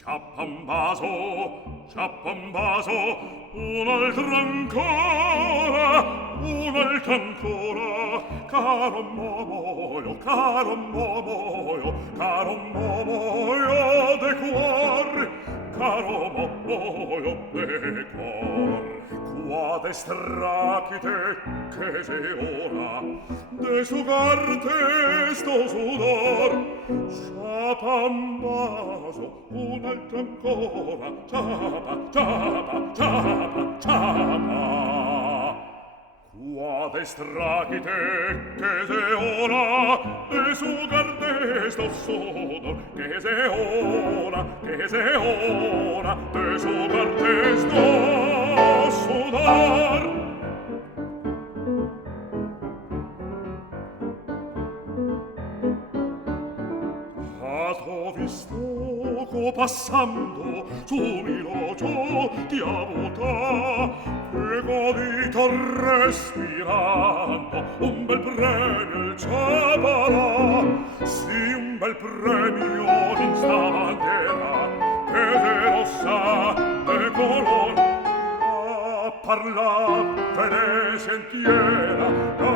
Sciappa un vaso, un'altra ancora, un'altra ancora, caro momoio, caro momoio, caro momoio de cuor, caro momoio de cuor. Quade strachite che se ora de sugarte sto sudor, sciapa un vaso, un'altra ancora, ciapa, ciapa, ciapa, ciapa. Quade strachite che se ora de sugarte sto sudor, che se ora de sugarte sto sudor. T'ho visto passando su Milogio di Avota, e godito respirando un bel premio il Ciabalà, sì un bel premio in sta bandera che te lo sa de color. Da parla ve ne sentiera, da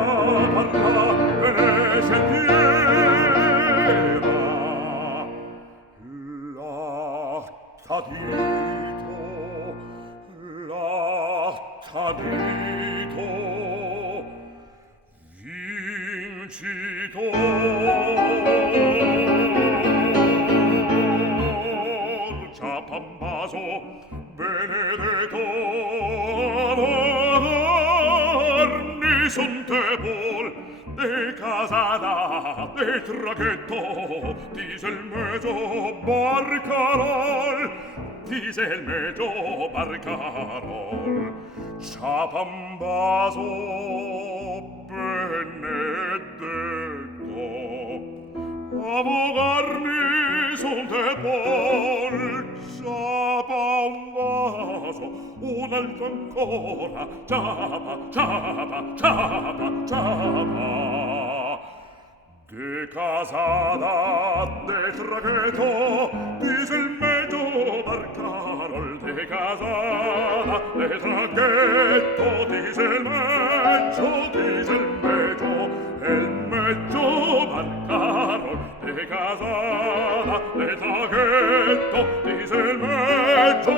parla ve ne sentiera. L'attadito vincitor. Ciapa un vaso, benedetto, armi son tebol, de casada, de traghetto, dice il meggio barcarol, dice il meggio barcarol. Ciapa un vaso, benedetto, avogarmi son tebol, ciapa un vaso, un'altra ancora, ciapa, ciapa, ciapa, ciapa. De casada, de traghetto, dice il meggio barcarol. De casada, de traghetto, dice il meggio, il meggio barcarol. De casada, de traghetto, dice il meggio,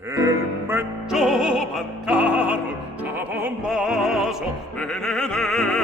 il meggio barcarol. Ciapa un vaso, benedetto,